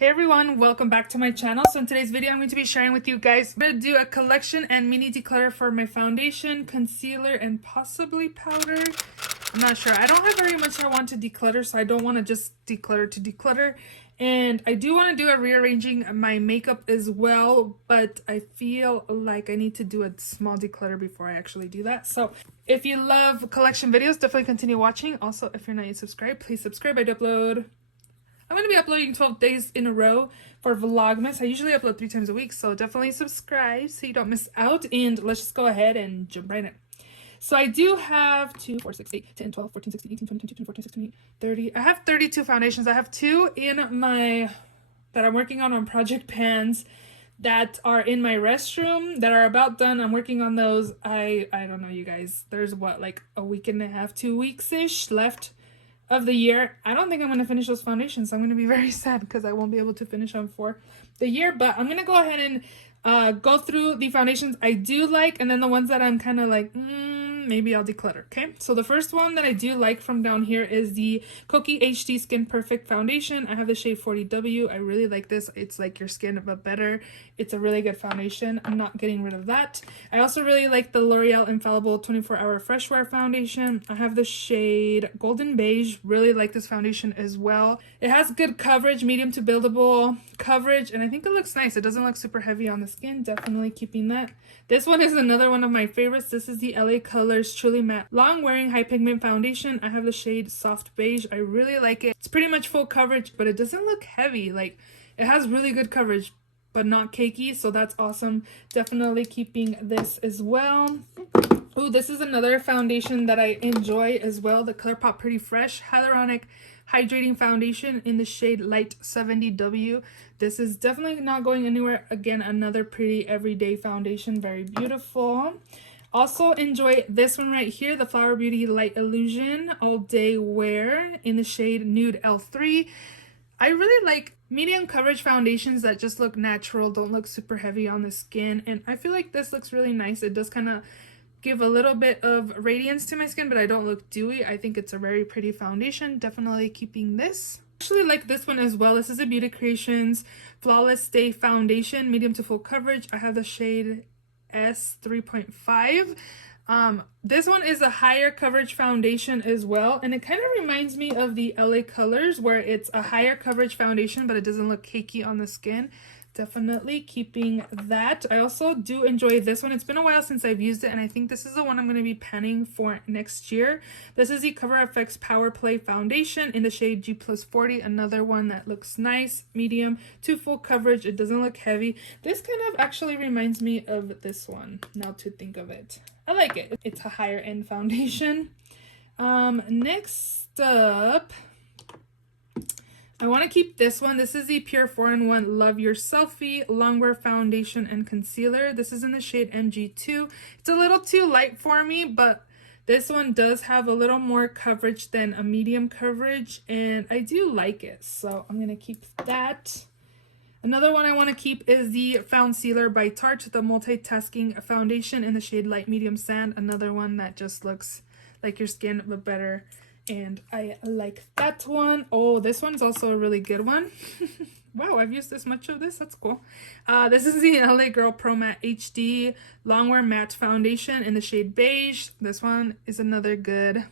Hey everyone, welcome back to my channel. So in today's video, I'm going to be sharing with you guys, I'm going to do a collection and mini declutter for my foundation, concealer, and possibly powder. I'm not sure. I don't have very much I want to declutter, so I don't want to just declutter to declutter. And I do want to do a rearranging my makeup as well, but I feel like I need to do a small declutter before I actually do that. So if you love collection videos, definitely continue watching. Also, if you're not yet subscribed, please subscribe. I'm going to be uploading 12 days in a row for Vlogmas. I usually upload 3 times a week, so definitely subscribe so you don't miss out. And let's just go ahead and jump right in. So I do have 2, 4, 6, 8, 10, 12, 14, 16, 18, 20, 22, 24, 26, 28, 30. I have 32 foundations. I have 2 in my, that I'm working on project pans that are in my restroom that are about done. I'm working on those. I don't know, you guys. There's what, like a week and a half, 2 weeks-ish left of the year. I don't think I'm going to finish those foundations. I'm going to be very sad because I won't be able to finish them for the year. But I'm going to go ahead and go through the foundations I do like, and then the ones that I'm kind of like, maybe I'll declutter. Okay, so the first one that I do like from down here is the Kokie HD Skin Perfect Foundation. I have the shade 40W. I really like this. It's like your skin but better. It's a really good foundation. I'm not getting rid of that. I also really like the L'Oreal Infallible 24-Hour Fresh Wear Foundation. I have the shade Golden Beige. Really like this foundation as well. It has good coverage, medium to buildable coverage, and I think it looks nice. It doesn't look super heavy on the skin. Definitely keeping that. This one is another one of my favorites. This is the LA Colors Truly Matte Long Wearing High Pigment Foundation. I have the shade Soft Beige. I really like it. It's pretty much full coverage, but it doesn't look heavy. Like, it has really good coverage, but not cakey, so that's awesome. Definitely keeping this as well. Ooh, this is another foundation that I enjoy as well, the Colourpop Pretty Fresh Hyaluronic Hydrating Foundation in the shade Light 70W. This is definitely not going anywhere. Again, another pretty everyday foundation, very beautiful. Also enjoy this one right here, the Flower Beauty Light Illusion All Day Wear in the shade Nude L3. I really like medium coverage foundations that just look natural, don't look super heavy on the skin, and I feel like this looks really nice. It does kind of give a little bit of radiance to my skin, but I don't look dewy. I think it's a very pretty foundation. Definitely keeping this. I actually like this one as well. This is a Beauty Creations Flawless Stay Foundation, medium to full coverage. I have the shade S 3.5. This one is a higher coverage foundation as well, and it kind of reminds me of the LA Colors, where it's a higher coverage foundation, but it doesn't look cakey on the skin. Definitely keeping that. I also do enjoy this one. It's been a while since I've used it, and I think this is the one I'm going to be panning for next year. This is the Cover FX Power Play Foundation in the shade G+40. Another one that looks nice, medium to full coverage. It doesn't look heavy. This kind of actually reminds me of this one, now to think of it. I like it. It's a higher end foundation. Next up, I want to keep this one. This is the Pure 4-in-1 Love Your Selfie Longwear Foundation and Concealer. This is in the shade MG2. It's a little too light for me, but this one does have a little more coverage than a medium coverage, and I do like it, so I'm going to keep that. Another one I want to keep is the Concealer by Tarte, the Multitasking Foundation in the shade Light Medium Sand. Another one that just looks like your skin, but better. And I like that one. Oh, this one's also a really good one. Wow, I've used this much of this. That's cool. This is the LA Girl Pro Matte HD Longwear Matte Foundation in the shade Beige. This one is another good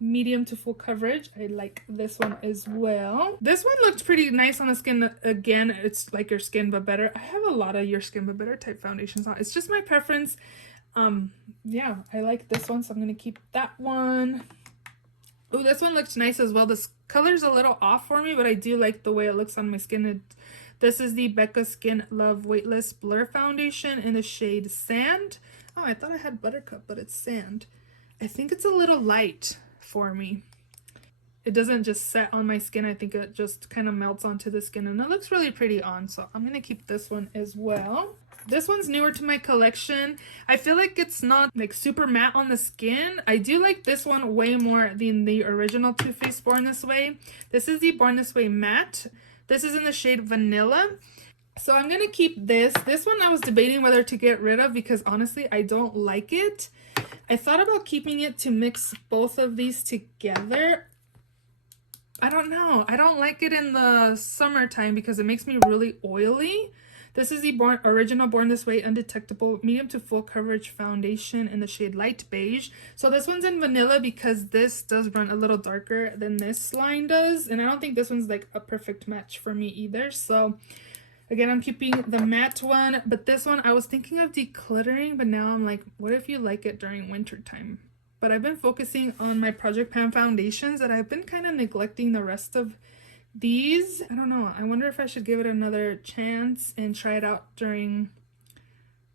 medium to full coverage. I like this one as well. This one looked pretty nice on the skin. Again, it's like your skin but better. I have a lot of your skin but better type foundations on. It's just my preference. Yeah, I like this one, so I'm gonna keep that one. Oh, this one looks nice as well. This color's a little off for me, but I do like the way it looks on my skin. This is the Becca Skin Love Weightless Blur Foundation in the shade Sand. Oh, I thought I had Buttercup, but it's Sand. I think it's a little light for me. It doesn't just set on my skin. I think it just kind of melts onto the skin, and it looks really pretty on, so I'm going to keep this one as well. This one's newer to my collection. I feel like it's not like super matte on the skin. I do like this one way more than the original Too Faced Born This Way. This is the Born This Way Matte. This is in the shade Vanilla. So I'm gonna keep this. This one I was debating whether to get rid of because honestly I don't like it. I thought about keeping it to mix both of these together. I don't know. I don't like it in the summertime because it makes me really oily. This is the original Born This Way Undetectable medium to full coverage foundation in the shade Light Beige. So this one's in vanilla because this does run a little darker than this line does. And I don't think this one's like a perfect match for me either. So again, I'm keeping the matte one. But this one, I was thinking of decluttering. But now I'm like, what if you like it during winter time? But I've been focusing on my Project Pan foundations and I've been kind of neglecting the rest of these. I don't know. I wonder if I should give it another chance and try it out during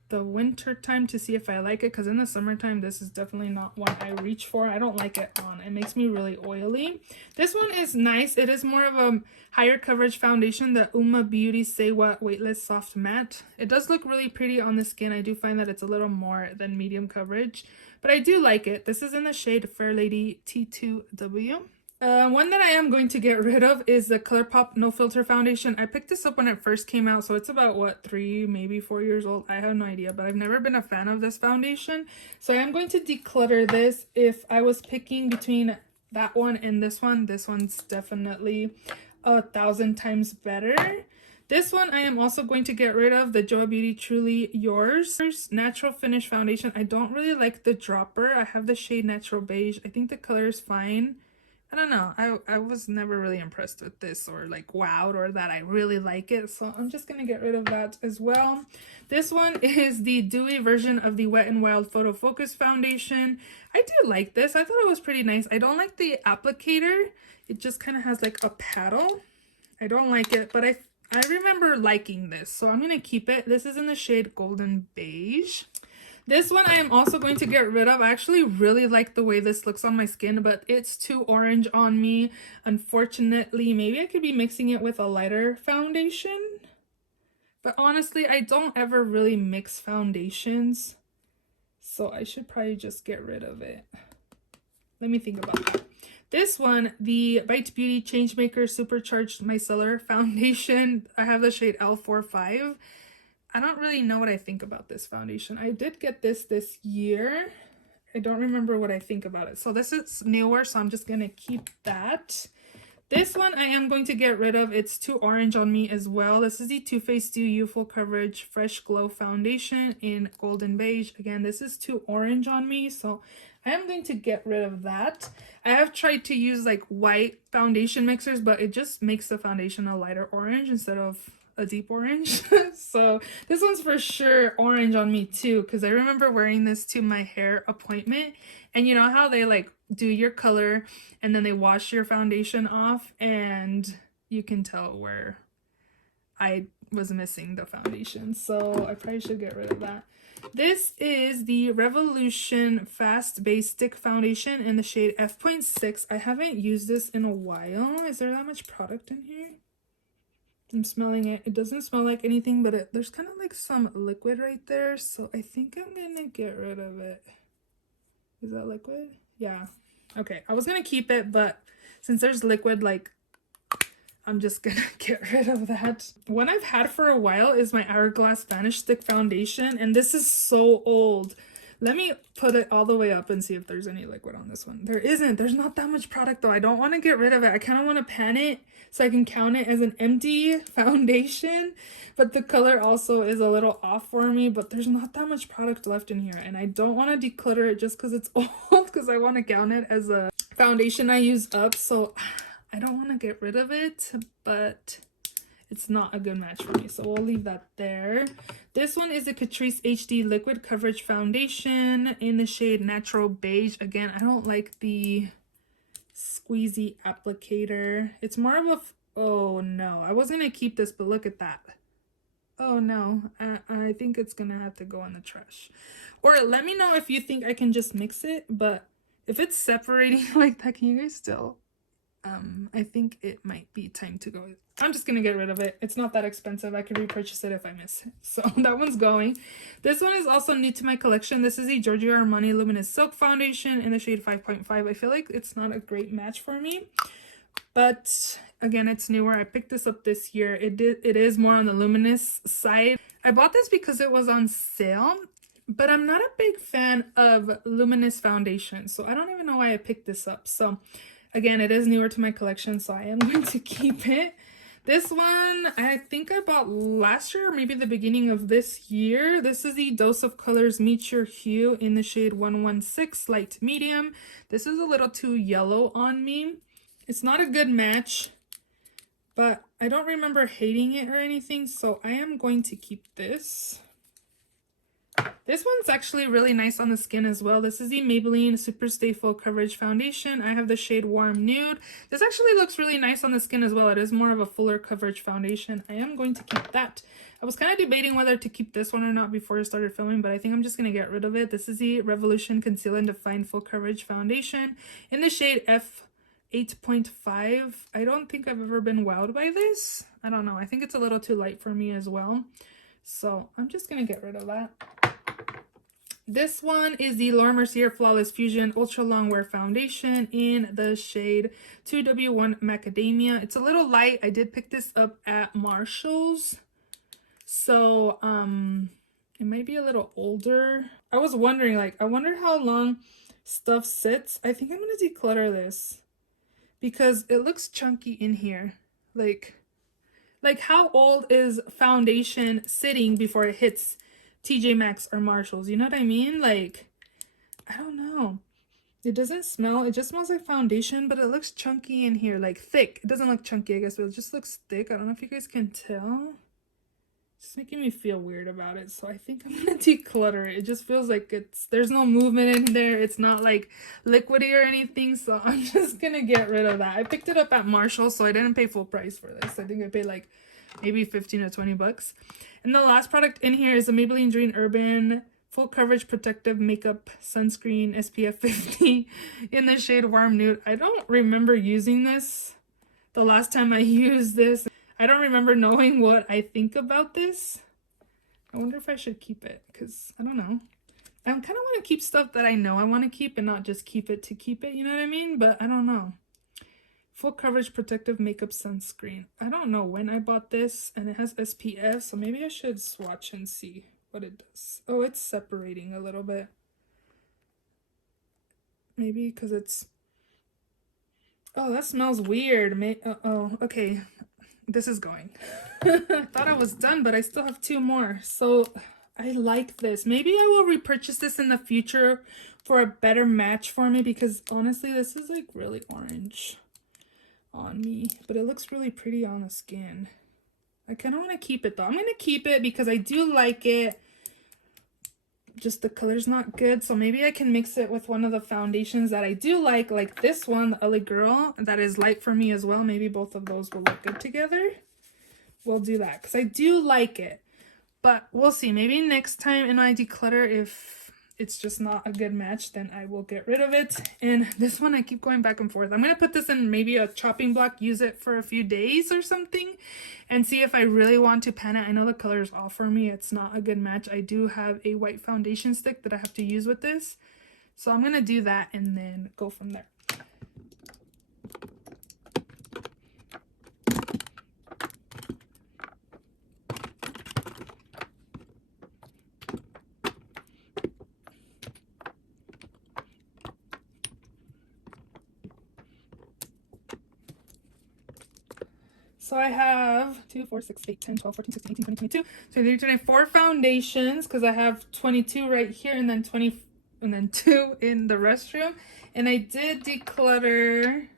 the winter time to see if I like it, because in the summertime this is definitely not one I reach for. I don't like it on. It makes me really oily. This one is nice. It is more of a higher coverage foundation, the Uma Beauty Say What Weightless Soft Matte. It does look really pretty on the skin. I do find that it's a little more than medium coverage, but I do like it. This is in the shade Fair Lady T2W. One that I am going to get rid of is the Colourpop No Filter Foundation. I picked this up when it first came out, so it's about, what, 3, maybe 4 years old? I have no idea, but I've never been a fan of this foundation. So I am going to declutter this. If I was picking between that one and this one's definitely 1,000 times better. This one I am also going to get rid of, the Joa Beauty Truly Yours Natural Finish Foundation. I don't really like the dropper. I have the shade Natural Beige. I think the color is fine. I don't know. I was never really impressed with this or like wowed or that I really like it. So I'm just going to get rid of that as well. This one is the dewy version of the Wet n Wild Photo Focus Foundation. I do like this. I thought it was pretty nice. I don't like the applicator. It just kind of has like a paddle. I don't like it, but I remember liking this. So I'm going to keep it. This is in the shade Golden Beige. This one I am also going to get rid of. I actually really like the way this looks on my skin, but it's too orange on me. Unfortunately, maybe I could be mixing it with a lighter foundation. But honestly, I don't ever really mix foundations. So I should probably just get rid of it. Let me think about that. This one, the Bite Beauty Changemaker Supercharged Micellar Foundation. I have the shade L45. I don't really know what I think about this foundation. I did get this year. I don't remember what I think about it. So this is newer, so I'm just going to keep that. This one I am going to get rid of. It's too orange on me as well. This is the Too Faced Dew You Full Coverage Fresh Glow Foundation in Golden Beige. Again, this is too orange on me, so I am going to get rid of that. I have tried to use like white foundation mixers, but it just makes the foundation a lighter orange instead of a deep orange. So this one's for sure orange on me too, because I remember wearing this to my hair appointment, and you know how they like do your color and then they wash your foundation off, and you can tell where I was missing the foundation. So I probably should get rid of that. This is the Revolution Fast Base Stick Foundation in the shade F.6. I haven't used this in a while. Is there that much product in here? I'm smelling it. It doesn't smell like anything, but there's kind of like some liquid right there. So I think I'm going to get rid of it. Is that liquid? Yeah. Okay. I was going to keep it, but since there's liquid, like, I'm just going to get rid of that. One I've had for a while is my Hourglass Vanish Stick Foundation. And this is so old. Let me put it all the way up and see if there's any liquid on this one. There isn't. There's not that much product though. I don't want to get rid of it. I kind of want to pan it so I can count it as an empty foundation. But the color also is a little off for me. But there's not that much product left in here. And I don't want to declutter it just because it's old, because I want to count it as a foundation I use up. So I don't want to get rid of it, but it's not a good match for me, so we'll leave that there. This one is a Catrice HD Liquid Coverage Foundation in the shade Natural Beige. Again, I don't like the squeezy applicator. It's more of a... oh no, I was gonna keep this, but look at that. Oh no, I think it's gonna have to go in the trash. Or let me know if you think I can just mix it, but if it's separating like that, can you guys still... I think it might be time to go. I'm just gonna get rid of it. It's not that expensive. I could repurchase it if I miss it. So that one's going. This one is also new to my collection. This is the Giorgio Armani Luminous Silk Foundation in the shade 5.5. I feel like it's not a great match for me, but again, it's newer. I picked this up this year. It is more on the luminous side. I bought this because it was on sale, but I'm not a big fan of luminous foundation, so I don't even know why I picked this up. So Again, it is newer to my collection, so I am going to keep it. This one, I think I bought last year, or maybe the beginning of this year. This is the Dose of Colors Meet Your Hue in the shade 116 Light Medium. This is a little too yellow on me. It's not a good match, but I don't remember hating it or anything, so I am going to keep this. This one's actually really nice on the skin as well. This is the Maybelline Super Stay Full Coverage Foundation. I have the shade Warm Nude. This actually looks really nice on the skin as well. It is more of a fuller coverage foundation. I am going to keep that. I was kind of debating whether to keep this one or not before I started filming, but I think I'm just going to get rid of it. This is the Revolution Conceal and Define Full Coverage Foundation in the shade F8.5. I don't think I've ever been wowed by this. I don't know. I think it's a little too light for me as well. So I'm just going to get rid of that. This one is the Laura Mercier Flawless Fusion Ultra Longwear Foundation in the shade 2W1 Macadamia. It's a little light. I did pick this up at Marshall's. So, it might be a little older. I was wondering, like, I wonder how long stuff sits. I think I'm going to declutter this because it looks chunky in here. Like how old is foundation sitting before it hits TJ Maxx or Marshalls? You know what I mean? Like, I don't know. It doesn't smell. It just smells like foundation, but it looks chunky in here, like thick. It doesn't look chunky, I guess, but it just looks thick. I don't know if you guys can tell. It's making me feel weird about it, so I think I'm gonna declutter it. It just feels like there's no movement in there. It's not like liquidy or anything, so I'm just gonna get rid of that. I picked it up at Marshall, so I didn't pay full price for this. I think I paid like maybe 15 or 20 bucks. And the last product in here is the Maybelline Dream Urban Full Coverage Protective Makeup Sunscreen SPF 50 in the shade Warm Nude. I don't remember using this the last time I used this. I don't remember knowing what I think about this. I wonder if I should keep it, because I don't know. I kind of want to keep stuff that I know I want to keep and not just keep it to keep it, you know what I mean? But I don't know. Full Coverage Protective Makeup Sunscreen. I don't know when I bought this, and it has SPF, so maybe I should swatch and see what it does. Oh, it's separating a little bit. Maybe because it's... Oh, that smells weird. Oh, okay. This is going. I thought I was done, but I still have 2 more. So I like this. Maybe I will repurchase this in the future for a better match for me, because honestly, this is like really orange on me, but it looks really pretty on the skin. I kind of want to keep it though. I'm going to keep it because I do like it. Just the color's not good, so maybe I can mix it with one of the foundations that I do like this one, the LA Girl, that is light for me as well. Maybe both of those will look good together. We'll do that because I do like it, but we'll see. Maybe next time in my declutter, if it's just not a good match, then I will get rid of it. And this one, I keep going back and forth. I'm going to put this in maybe a chopping block, use it for a few days or something, and see if I really want to pan it. I know the color is off for me. It's not a good match. I do have a white foundation stick that I have to use with this. So I'm going to do that and then go from there. So I have 2, 4, 6, 8, 10, 12, 14, 16, 18, 20, 22. So they're 24 foundations because I have 22 right here and then 20 and then 2 in the restroom. And I did declutter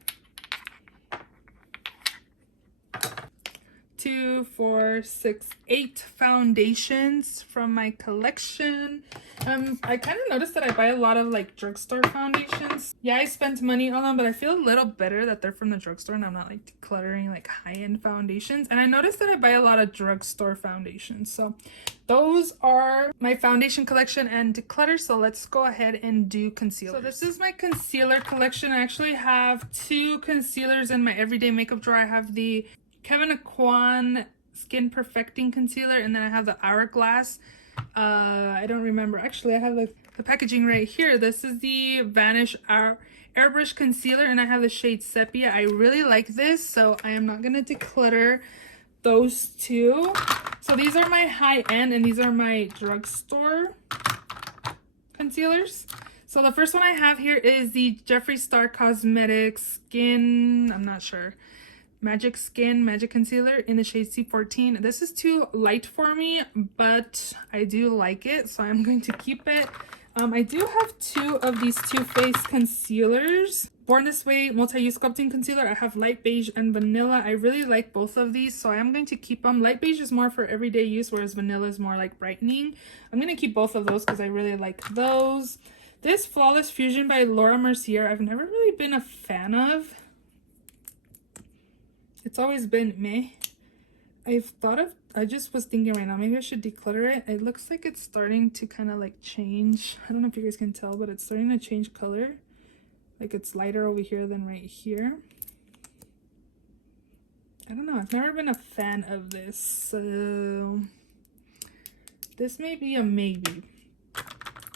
2, 4, 6, 8 foundations from my collection. I kind of noticed that I buy a lot of like drugstore foundations. Yeah, I spent money on them, but I feel a little better that they're from the drugstore and I'm not like decluttering like high-end foundations. And I noticed that I buy a lot of drugstore foundations. So those are my foundation collection and declutter. So let's go ahead and do concealer. So this is my concealer collection. I actually have 2 concealers in my everyday makeup drawer. I have the Kevyn Aucoin Skin Perfecting Concealer, and then I have the Hourglass. I don't remember. Actually, I have the packaging right here. This is the Vanish Airbrush Concealer, and I have the shade Sepia. I really like this, so I am not going to declutter those 2. So these are my high-end, and these are my drugstore concealers. So the first one I have here is the Jeffree Star Cosmetics Skin, I'm not sure, Magic Concealer in the shade C14. This is too light for me, but I do like it, so I'm going to keep it. I do have two of these Too Faced concealers. Born This Way Multi-Use Sculpting Concealer. I have light beige and vanilla. I really like both of these, so I am going to keep them. Light beige is more for everyday use, whereas vanilla is more like brightening. I'm going to keep both of those because I really like those. This Flawless Fusion by Laura Mercier, I've never really been a fan of. It's always been meh. I just was thinking right now, maybe I should declutter it. It looks like it's starting to kind of like change. I don't know if you guys can tell, but it's starting to change color. Like it's lighter over here than right here. I don't know. I've never been a fan of this. So this may be a maybe.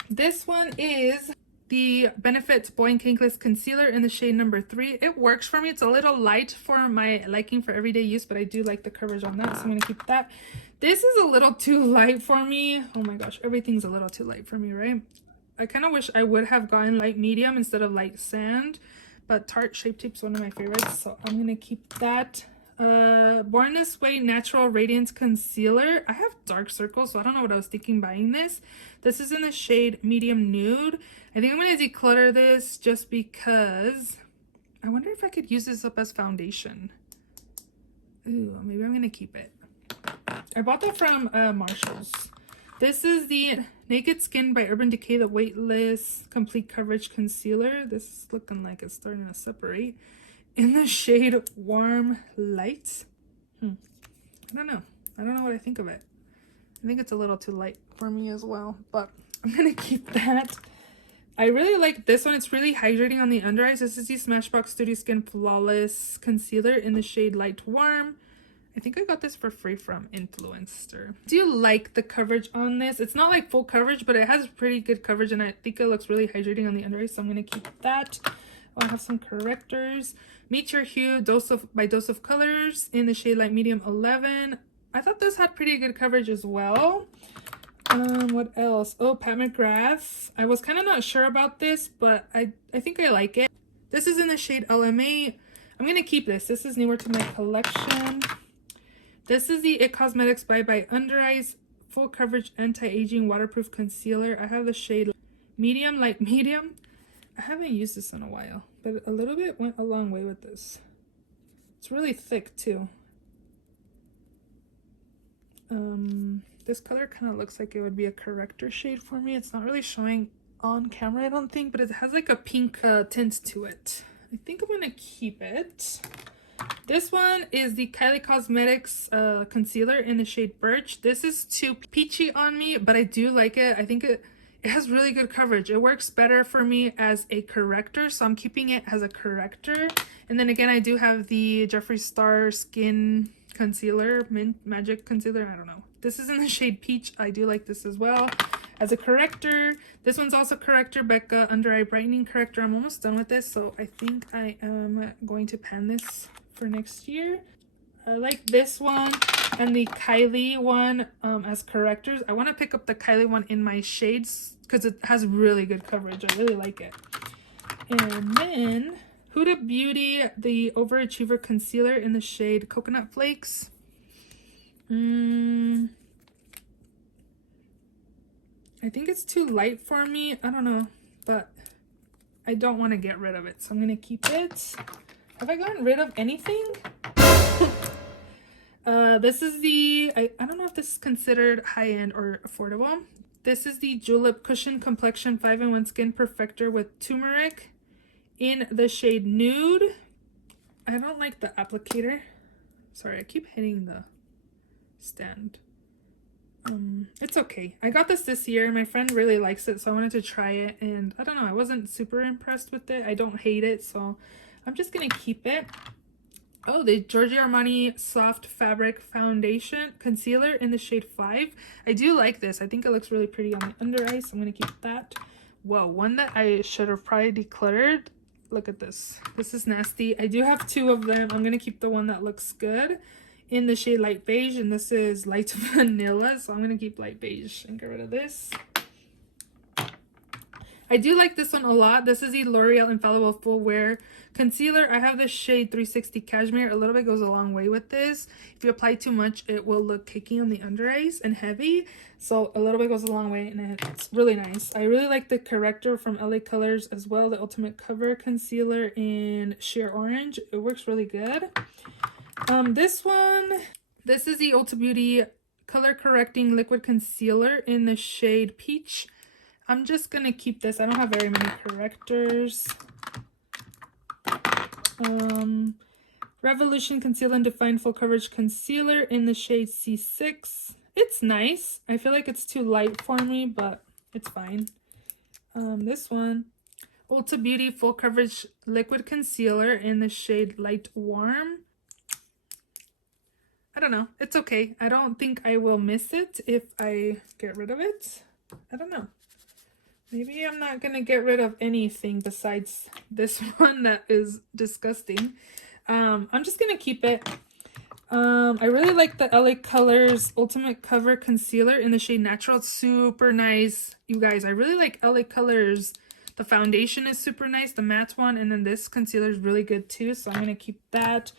This one is the Benefit Boinkinglist Concealer in the shade number 3. It works for me. It's a little light for my liking for everyday use, but I do like the coverage on that, so I'm going to keep that. This is a little too light for me. Oh my gosh, everything's a little too light for me, right? I kind of wish I would have gotten light medium instead of light sand, but Tarte Shape Tape's one of my favorites, so I'm going to keep that. Born This Way Natural Radiance Concealer. I have dark circles, so I don't know what I was thinking buying this. This is in the shade Medium Nude. I think I'm going to declutter this just because I wonder if I could use this up as foundation. Ooh, maybe I'm going to keep it. I bought that from Marshall's. This is the Naked Skin by Urban Decay, the Weightless Complete Coverage Concealer. This is looking like it's starting to separate. In the shade Warm Light. I don't know. I don't know what I think of it. I think it's a little too light for me as well, but I'm going to keep that. I really like this one. It's really hydrating on the under eyes. This is the Smashbox Studio Skin Flawless Concealer in the shade Light Warm. I think I got this for free from Influenster. Do you like the coverage on this? It's not like full coverage, but it has pretty good coverage, and I think it looks really hydrating on the under eyes, so I'm going to keep that. I'll have some correctors. Meet Your Hue by Dose of Colors in the shade Light Medium 11. I thought this had pretty good coverage as well. What else? Oh, Pat McGrath. I was kind of not sure about this, but I think I like it. This is in the shade LMA. I'm going to keep this. This is newer to my collection. This is the It Cosmetics by Under Eyes Full Coverage Anti-Aging Waterproof Concealer. I have the shade Medium, Light Medium. I haven't used this in a while, but a little bit went a long way with this. It's really thick too. This color kind of looks like it would be a corrector shade for me. It's not really showing on camera, I don't think, but it has like a pink tint to it. I think I'm gonna keep it. This one is the Kylie Cosmetics concealer in the shade Birch. This is too peachy on me, but I do like it. I think it has really good coverage. It works better for me as a corrector, so I'm keeping it as a corrector. And then again, I do have the Jeffree Star Skin Concealer, Mint Magic Concealer, I don't know. This is in the shade Peach. I do like this as well as a corrector. This one's also corrector, Becca Under Eye Brightening Corrector. I'm almost done with this, so I think I am going to pan this for next year. I like this one and the Kylie one as correctors. I want to pick up the Kylie one in my shades because it has really good coverage. I really like it. And then Huda Beauty, the Overachiever Concealer in the shade Coconut Flakes. I think it's too light for me. I don't know, but I don't want to get rid of it, so I'm going to keep it. Have I gotten rid of anything? This is the, I don't know if this is considered high-end or affordable. This is the Julep Cushion Complexion 5-in-1 Skin Perfector with Turmeric in the shade Nude. I don't like the applicator. Sorry, I keep hitting the stand. It's okay. I got this year. My friend really likes it, so I wanted to try it, and I don't know, I wasn't super impressed with it. I don't hate it, so I'm just gonna keep it. Oh, the Giorgio Armani Soft Fabric Foundation Concealer in the shade 5. I do like this. I think it looks really pretty on the under eye, so I'm gonna keep that. Whoa, one that I should have probably decluttered. Look at this. This is nasty. I do have two of them. I'm gonna keep the one that looks good in the shade Light Beige, and this is Light Vanilla, so I'm gonna keep Light Beige and get rid of this. I do like this one a lot. This is the L'Oreal Infallible Full Wear Concealer. I have this shade 360 Cashmere. A little bit goes a long way with this. If you apply too much, it will look cakey on the under eyes and heavy. So a little bit goes a long way, and it's really nice. I really like the corrector from LA Colors as well. The Ultimate Cover Concealer in Sheer Orange. It works really good. This is the Ulta Beauty Color Correcting Liquid Concealer in the shade Peach. I'm just gonna keep this. I don't have very many correctors. Revolution Conceal and Define Full Coverage Concealer in the shade C6. It's nice. I feel like it's too light for me, but it's fine. This one, Ulta Beauty Full Coverage Liquid Concealer in the shade Light Warm. I don't know. It's okay. I don't think I will miss it if I get rid of it. I don't know. Maybe I'm not going to get rid of anything besides this one that is disgusting. I'm just going to keep it. I really like the LA Colors Ultimate Cover Concealer in the shade Natural. It's super nice. You guys, I really like LA Colors. The foundation is super nice, the matte one, and then this concealer is really good too, so I'm going to keep that.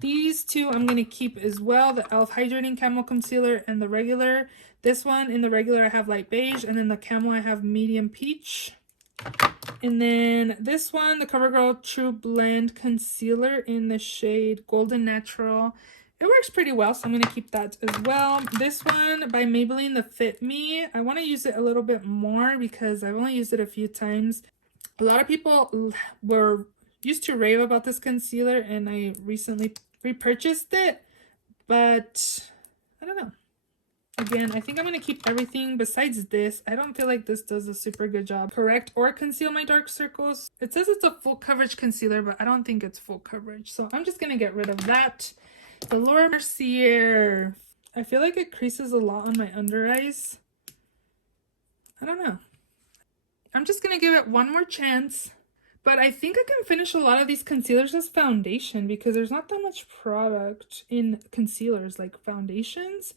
These two I'm going to keep as well, the e.l.f. Hydrating Camo Concealer and the regular. This one, in the regular, I have light beige, and then the camo, I have medium peach. And then this one, the CoverGirl True Blend Concealer in the shade Golden Natural. It works pretty well, so I'm going to keep that as well. This one by Maybelline the Fit Me. I want to use it a little bit more because I've only used it a few times. A lot of people used to rave about this concealer, and I recently repurchased it, but I don't know. Again, I think I'm going to keep everything besides this. I don't feel like this does a super good job. Correct or conceal my dark circles. It says it's a full coverage concealer, but I don't think it's full coverage. So I'm just going to get rid of that. The Laura Mercier. I feel like it creases a lot on my under eyes. I don't know. I'm just going to give it one more chance. But I think I can finish a lot of these concealers as foundation because there's not that much product in concealers like foundations.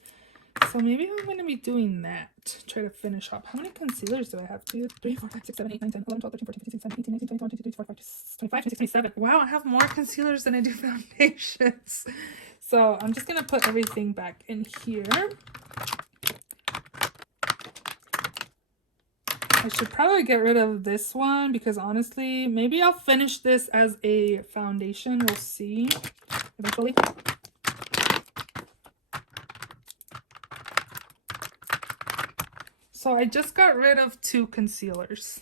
So maybe I'm going to be doing that. Try to finish up. How many concealers do I have? 2, 3, 4, 5, 6, 7, 8, 9, 10, 11, 12, 13, 14, 15, 16, 17, 18, 19, 20, 21, 22, 23, 24, 25, 26, 27. Wow, I have more concealers than I do foundations. So I'm just going to put everything back in here. I should probably get rid of this one because honestly, maybe I'll finish this as a foundation. We'll see eventually. So I just got rid of 2 concealers.